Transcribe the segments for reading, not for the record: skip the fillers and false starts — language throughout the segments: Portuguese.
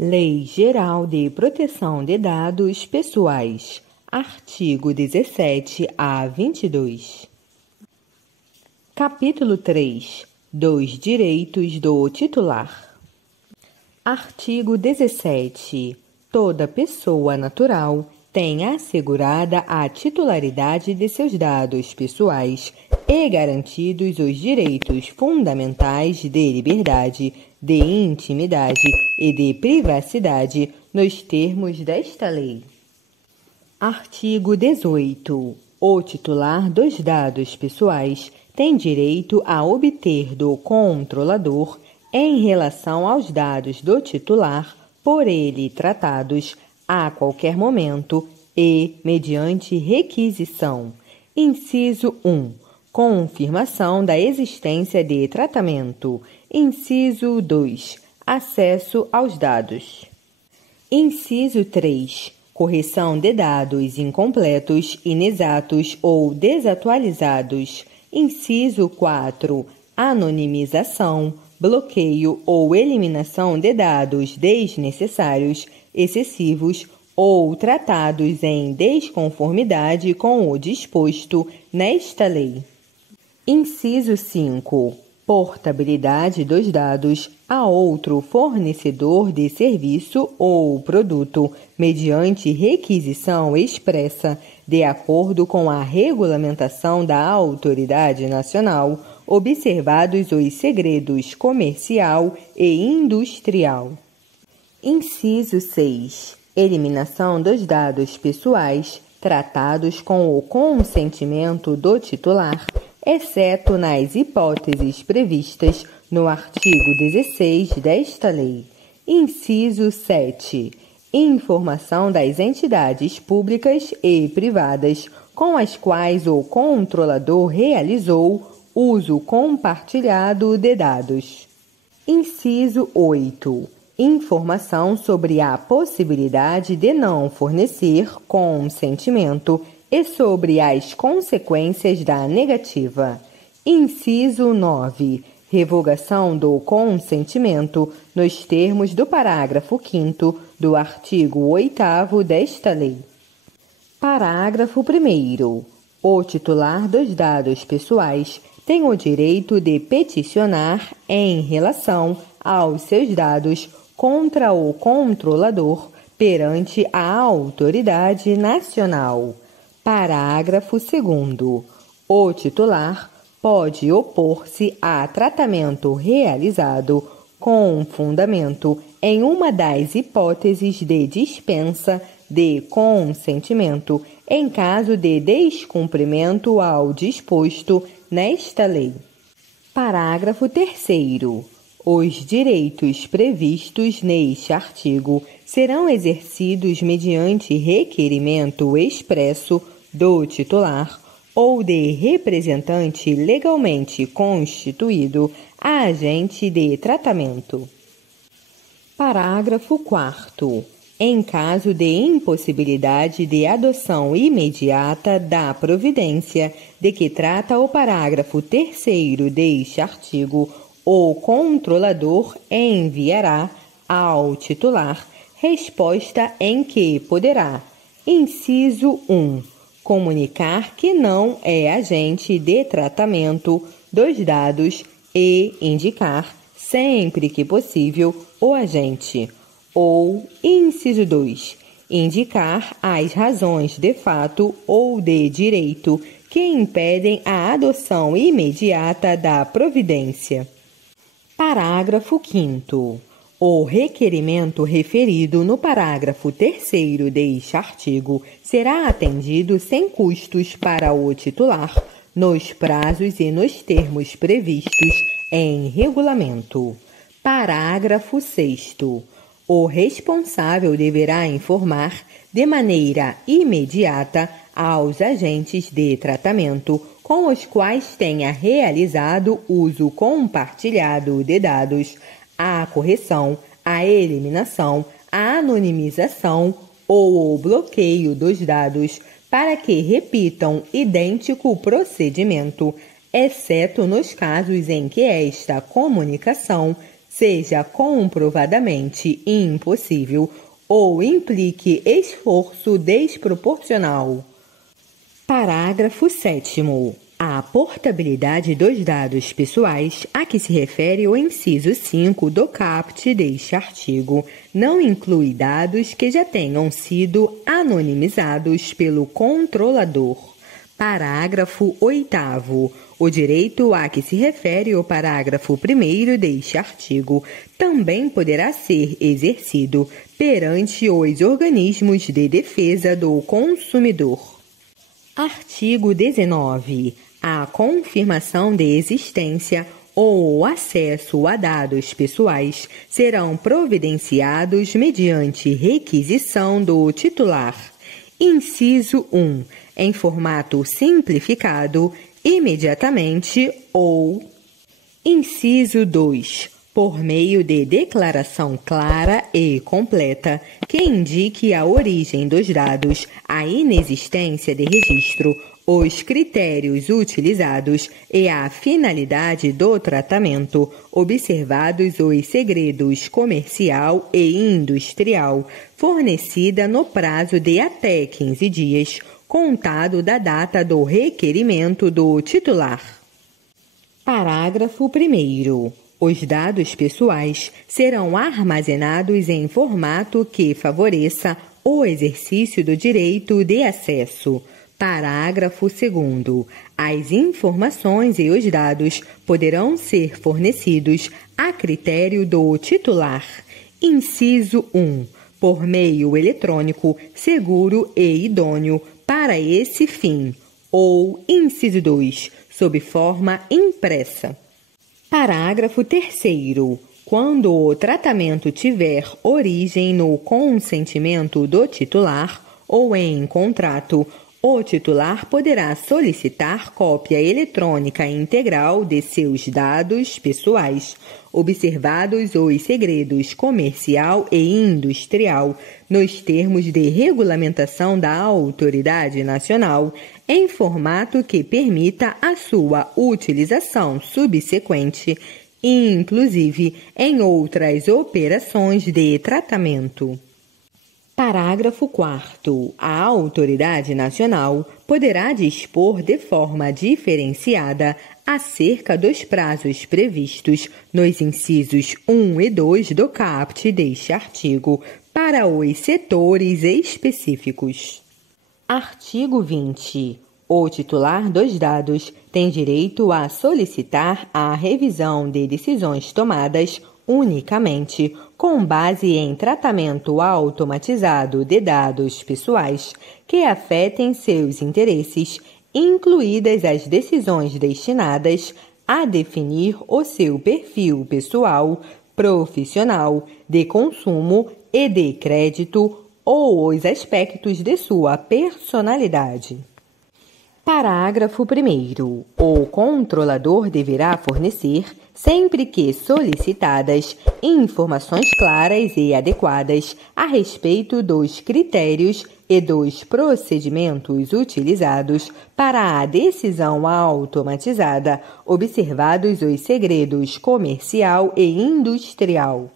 Lei Geral de Proteção de Dados Pessoais, artigo 17 a 22. Capítulo 3. Dos direitos do titular. Artigo 17. Toda pessoa natural tem assegurada a titularidade de seus dados pessoais e garantidos os direitos fundamentais de liberdade, de intimidade e de privacidade nos termos desta lei. Artigo 18. O titular dos dados pessoais tem direito a obter do controlador, em relação aos dados do titular por ele tratados, a qualquer momento e mediante requisição. Inciso 1. Confirmação da existência de tratamento. Inciso 2. Acesso aos dados. Inciso 3. Correção de dados incompletos, inexatos ou desatualizados. Inciso 4. Anonimização, bloqueio ou eliminação de dados desnecessários, excessivos ou tratados em desconformidade com o disposto nesta lei. Inciso 5. Portabilidade dos dados a outro fornecedor de serviço ou produto, mediante requisição expressa, de acordo com a regulamentação da autoridade nacional, observados os segredos comercial e industrial. Inciso 6. Eliminação dos dados pessoais tratados com o consentimento do titular, exceto nas hipóteses previstas no artigo 16 desta lei. Inciso 7. Informação das entidades públicas e privadas com as quais o controlador realizou uso compartilhado de dados. Inciso 8. Informação sobre a possibilidade de não fornecer consentimento e sobre as consequências da negativa. Inciso 9. Revogação do consentimento nos termos do parágrafo 5º do artigo 8º desta lei. Parágrafo 1º. O titular dos dados pessoais tem o direito de peticionar em relação aos seus dados contra o controlador perante a autoridade nacional. Parágrafo 2º. O titular pode opor-se a tratamento realizado com fundamento em uma das hipóteses de dispensa de consentimento em caso de descumprimento ao disposto nesta lei. Parágrafo 3º. Os direitos previstos neste artigo serão exercidos mediante requerimento expresso do titular ou de representante legalmente constituído a agente de tratamento. Parágrafo 4º. Em caso de impossibilidade de adoção imediata da providência de que trata o parágrafo 3º deste artigo, o controlador enviará ao titular resposta em que poderá, inciso 1, comunicar que não é agente de tratamento dos dados e indicar, sempre que possível, o agente. Ou, inciso 2, indicar as razões de fato ou de direito que impedem a adoção imediata da providência. Parágrafo 5º. O requerimento referido no parágrafo 3º deste artigo será atendido sem custos para o titular, nos prazos e nos termos previstos em regulamento. Parágrafo 6º. O responsável deverá informar de maneira imediata aos agentes de tratamento com os quais tenha realizado uso compartilhado de dados a correção, a eliminação, a anonimização ou o bloqueio dos dados para que repitam idêntico procedimento, exceto nos casos em que esta comunicação seja comprovadamente impossível ou implique esforço desproporcional. Parágrafo 7º. A portabilidade dos dados pessoais a que se refere o inciso 5 do caput deste artigo não inclui dados que já tenham sido anonimizados pelo controlador. Parágrafo 8º. O direito a que se refere o parágrafo 1º deste artigo também poderá ser exercido perante os organismos de defesa do consumidor. Artigo 19. A confirmação de existência ou o acesso a dados pessoais serão providenciados mediante requisição do titular. Inciso 1. Em formato simplificado, imediatamente ou... Inciso 2. Por meio de declaração clara e completa que indique a origem dos dados, a inexistência de registro, os critérios utilizados e a finalidade do tratamento, observados os segredos comercial e industrial, fornecida no prazo de até 15 dias, contado da data do requerimento do titular. Parágrafo 1º. Os dados pessoais serão armazenados em formato que favoreça o exercício do direito de acesso. Parágrafo 2º. As informações e os dados poderão ser fornecidos a critério do titular. Inciso 1. Por meio eletrônico, seguro e idôneo para esse fim. Ou, inciso 2, sob forma impressa. Parágrafo 3º. Quando o tratamento tiver origem no consentimento do titular ou em contrato, o titular poderá solicitar cópia eletrônica integral de seus dados pessoais, observados os segredos comercial e industrial, nos termos de regulamentação da autoridade nacional, em formato que permita a sua utilização subsequente, inclusive em outras operações de tratamento. Parágrafo 4º. A autoridade nacional poderá dispor de forma diferenciada acerca dos prazos previstos nos incisos 1 e 2 do caput deste artigo para os setores específicos. Artigo 20. O titular dos dados tem direito a solicitar a revisão de decisões tomadas unicamente com base em tratamento automatizado de dados pessoais que afetem seus interesses, incluídas as decisões destinadas a definir o seu perfil pessoal, profissional, de consumo e de crédito ou os aspectos de sua personalidade. Parágrafo 1º. O controlador deverá fornecer, sempre que solicitadas, informações claras e adequadas a respeito dos critérios e dos procedimentos utilizados para a decisão automatizada, observados os segredos comercial e industrial.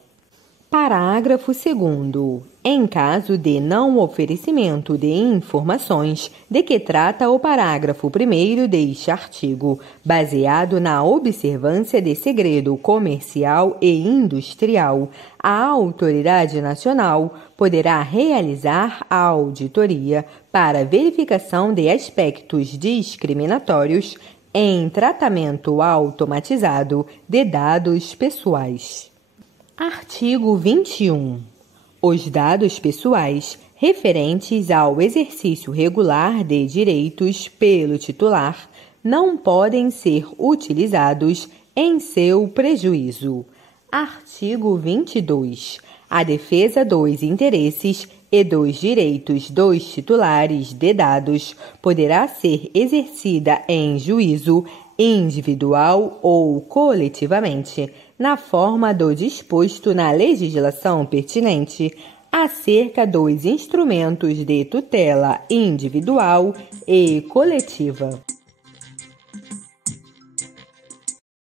Parágrafo 2º. Em caso de não oferecimento de informações de que trata o parágrafo 1º deste artigo, baseado na observância de segredo comercial e industrial, a autoridade nacional poderá realizar a auditoria para verificação de aspectos discriminatórios em tratamento automatizado de dados pessoais. Artigo 21. Os dados pessoais referentes ao exercício regular de direitos pelo titular não podem ser utilizados em seu prejuízo. Artigo 22. A defesa dos interesses e dos direitos dos titulares de dados poderá ser exercida em juízo individual ou coletivamente, na forma do disposto na legislação pertinente, acerca dos instrumentos de tutela individual e coletiva.